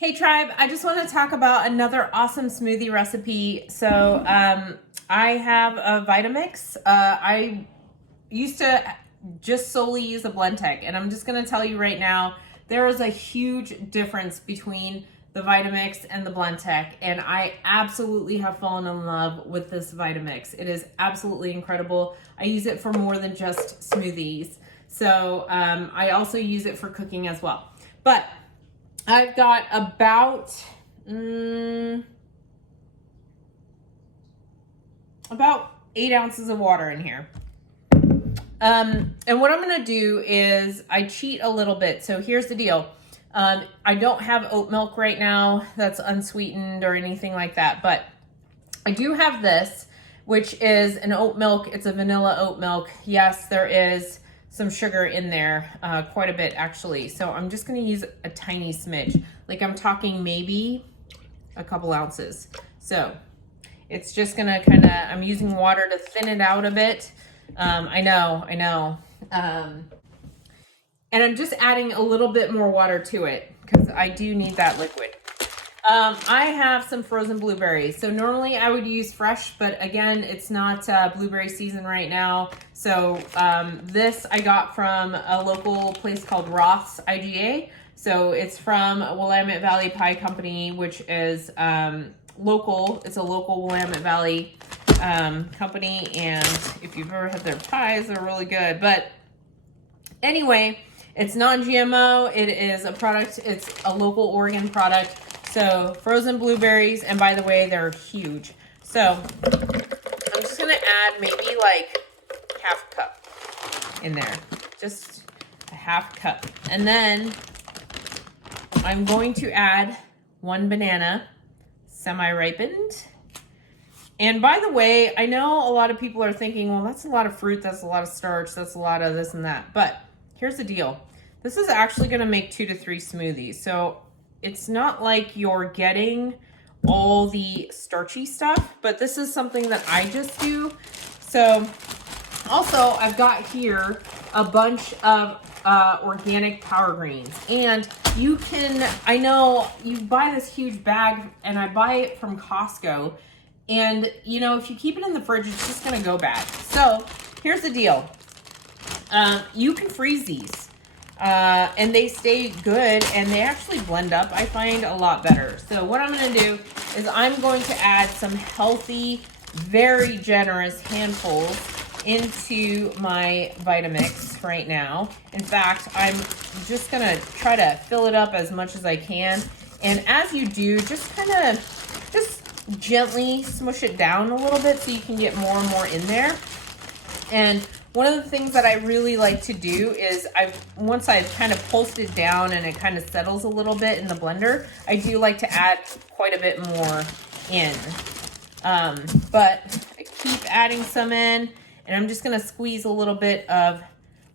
Hey tribe, I just want to talk about another awesome smoothie recipe. So I have a Vitamix. I used to just solely use a Blendtec, and I'm just going to tell you right now, there is a huge difference between the Vitamix and the Blendtec, and I absolutely have fallen in love with this Vitamix. It is absolutely incredible. I use it for more than just smoothies. So I also use it for cooking as well. But I've got about 8 ounces of water in here. And what I'm gonna do is I cheat a little bit. So here's the deal. I don't have oat milk right now that's unsweetened or anything like that, but I do have this, which is an oat milk. It's a vanilla oat milk. Yes, there is some sugar in there, quite a bit actually. So I'm just gonna use a tiny smidge. Like I'm talking maybe a couple ounces. So it's just gonna I'm using water to thin it out a bit. I know. And I'm just adding a little bit more water to it because I do need that liquid. I have some frozen blueberries. So normally I would use fresh, but again, it's not blueberry season right now. So this I got from a local place called Roth's IGA. So it's from Willamette Valley Pie Company, which is local. It's a local Willamette Valley company. And if you've ever had their pies, they're really good. But anyway, it's non-GMO. It is a product. It's a local Oregon product. So frozen blueberries, and by the way, they're huge. So I'm just gonna add maybe like half a cup in there, just a half cup. And then I'm going to add 1 banana, semi-ripened. And by the way, I know a lot of people are thinking, well, that's a lot of fruit, that's a lot of starch, that's a lot of this and that. But here's the deal. This is actually gonna make 2 to 3 smoothies. So it's not like you're getting all the starchy stuff, but this is something that I just do. So also I've got here a bunch of organic power greens, and you can, I know you buy this huge bag, and I buy it from Costco, and you know, if you keep it in the fridge, it's just gonna go bad. So here's the deal. You can freeze these. And they stay good, and they actually blend up, I find, a lot better. So what I'm going to do is I'm going to add some healthy, very generous handfuls into my Vitamix right now. In fact, I'm just going to try to fill it up as much as I can. And as you do, just gently smush it down a little bit so you can get more and more in there. And one of the things that I really like to do is once I've kind of pulsed it down and it kind of settles a little bit in the blender, I do like to add quite a bit more in. But I keep adding some in, and I'm just gonna squeeze a little bit of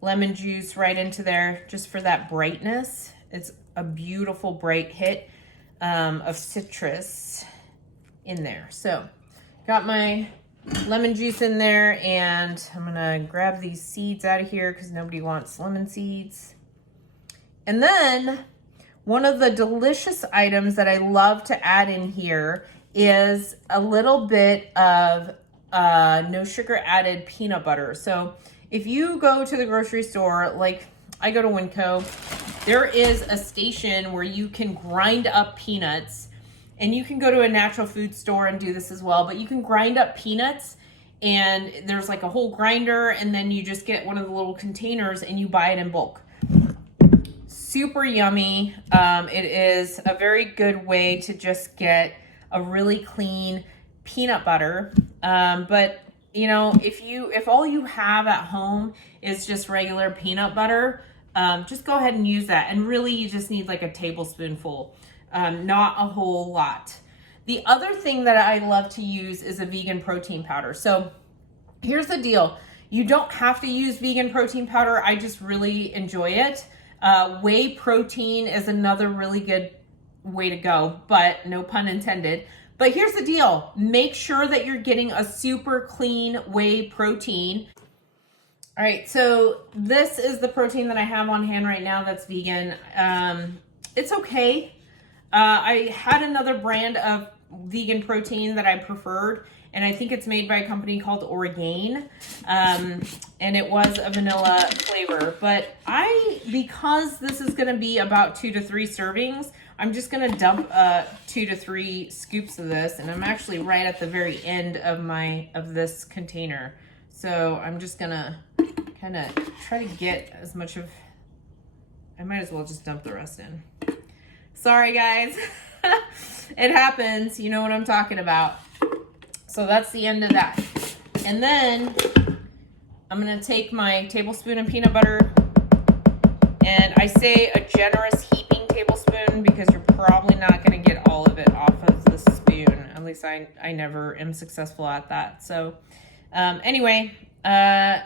lemon juice right into there just for that brightness. It's a beautiful bright hit of citrus in there. So got my lemon juice in there, and I'm gonna grab these seeds out of here because nobody wants lemon seeds. And then one of the delicious items that I love to add in here is a little bit of no sugar added peanut butter. So if you go to the grocery store, like I go to Winco, there is a station where you can grind up peanuts. And you can go to a natural food store and do this as well, but you can grind up peanuts, and there's like a whole grinder, and then you just get one of the little containers and you buy it in bulk. Super yummy. It is a very good way to just get a really clean peanut butter. But you know, if all you have at home is just regular peanut butter, just go ahead and use that. And really you just need like a tablespoonful. Not a whole lot. The other thing that I love to use is a vegan protein powder. So here's the deal. You don't have to use vegan protein powder. I just really enjoy it. Whey protein is another really good way to go, but no pun intended. But here's the deal. Make sure that you're getting a super clean whey protein. All right, so this is the protein that I have on hand right now that's vegan. It's okay. I had another brand of vegan protein that I preferred, and I think it's made by a company called Orgain, and it was a vanilla flavor. But because this is going to be about 2 to 3 servings, I'm just going to dump 2 to 3 scoops of this, and I'm actually right at the very end of this container. So I'm just going to kind of try to get as much of, I might as well just dump the rest in. Sorry guys, it happens, you know what I'm talking about. So that's the end of that. And then I'm gonna take my tablespoon of peanut butter, and I say a generous heaping tablespoon because you're probably not gonna get all of it off of the spoon. At least I never am successful at that. So anyway, about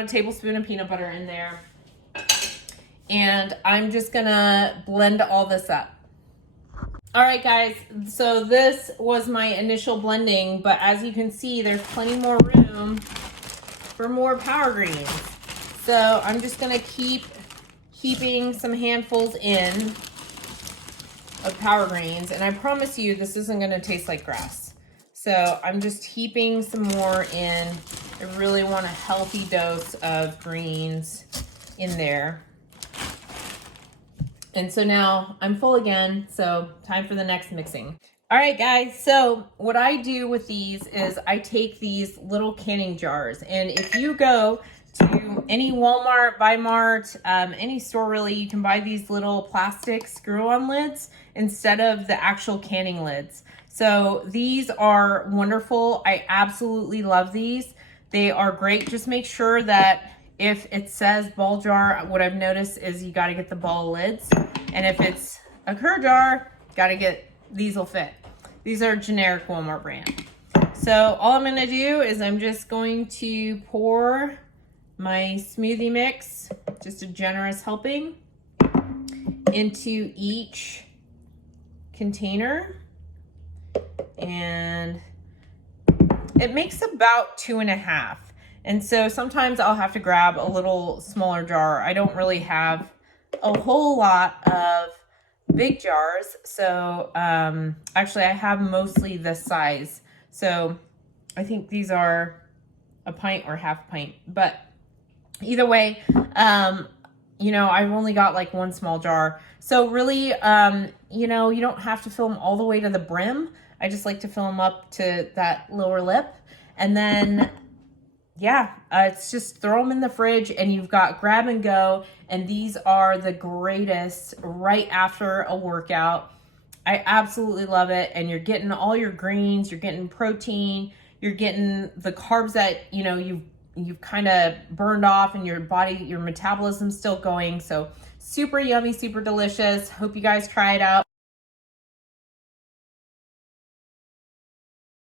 a tablespoon of peanut butter in there. And I'm just gonna blend all this up. All right, guys, so this was my initial blending, but as you can see, there's plenty more room for more power greens. So I'm just gonna keep heaping some handfuls in of power greens, and I promise you this isn't gonna taste like grass. So I'm just heaping some more in. I really want a healthy dose of greens in there. And so now I'm full again, so time for the next mixing. All right, guys, so what I do with these is I take these little canning jars, and if you go to any Walmart, Bi-Mart, any store really, you can buy these little plastic screw-on lids instead of the actual canning lids. So these are wonderful. I absolutely love these. They are great. Just make sure that if it says ball jar, what I've noticed is you got to get the ball lids. And if it's a cur jar, got to get, these will fit. These are generic Walmart brand. So all I'm going to do is I'm just going to pour my smoothie mix, just a generous helping, into each container. And it makes about 2.5. And so sometimes I'll have to grab a little smaller jar. I don't really have a whole lot of big jars. So actually I have mostly this size. So I think these are a pint or half a pint. But either way, you know, I've only got like one small jar. So really, you know, you don't have to fill them all the way to the brim. I just like to fill them up to that lower lip. And then yeah, it's just throw them in the fridge and you've got grab and go. And these are the greatest right after a workout. I absolutely love it. And you're getting all your greens, you're getting protein, you're getting the carbs that, you know, you've kind of burned off and your body, your metabolism's still going. So super yummy, super delicious. Hope you guys try it out.